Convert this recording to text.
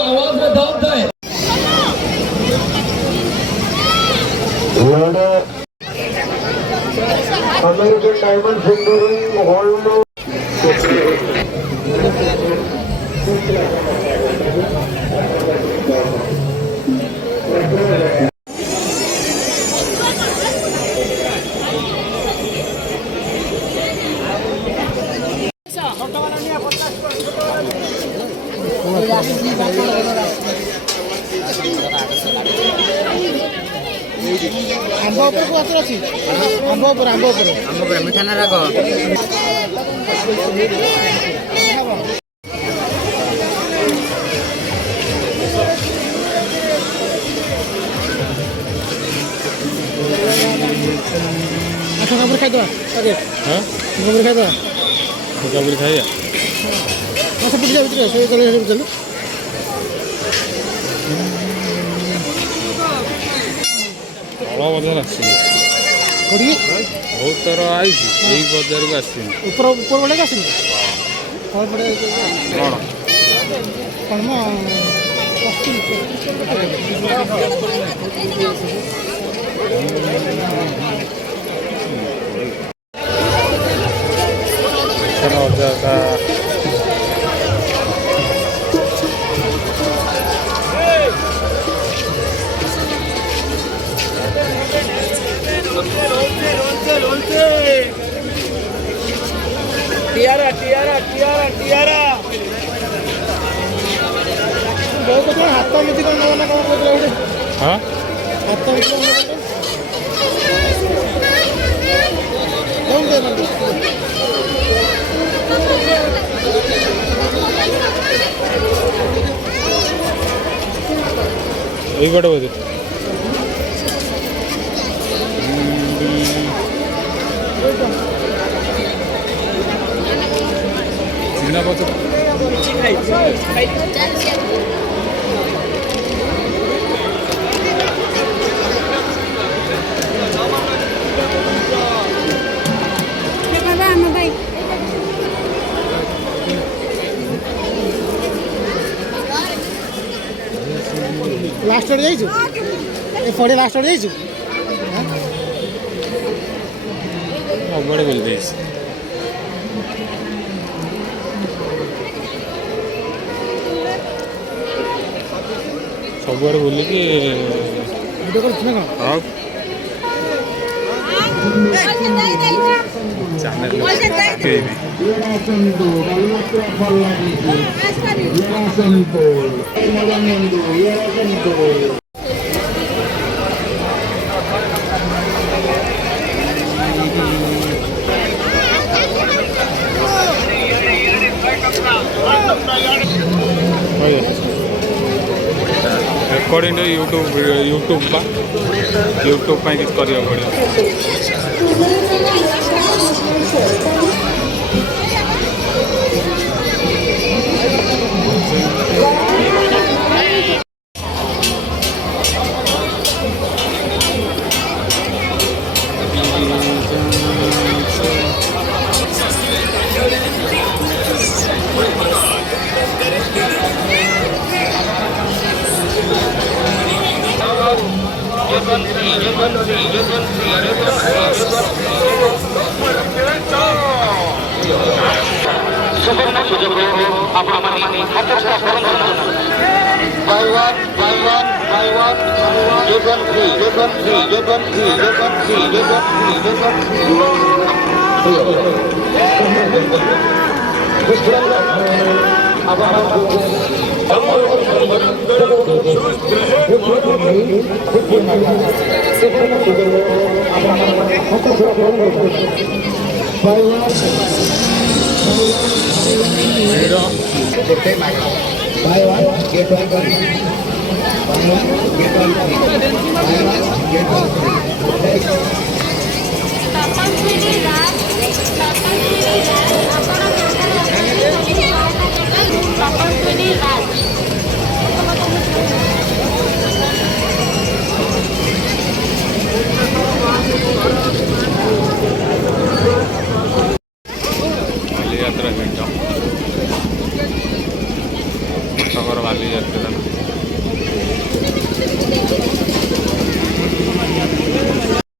आवाज में दाम था American Diamond Fingering Hold मिठा ना राख खाइदे खाइदे खाइया चल बजार आस बहुत थर आई बजार को आस ऊपर बड़े आस टियारा टियारा टियारा टियारा बहुत हाथ मिथि कौन ना कौन कहते हाँ हाथ यही बड़े बोधे चिन्ना पत्र लास्ट जाइछु ए फड़े लास्ट जाइछु बड़े बोल देइछ सब बार बोली कि वीडियो कर ना हां चैनल के recording to YouTube pa YouTube pa किस करिया पड़े सुवर्ण सुजोग आपण हात by one Buy one, get one free. Buy one, get one free. Buy one, get one free. Tapaswini Raj Baliyatra ଭିଡ଼ କଟକର ବାଲିଯାତ୍ରା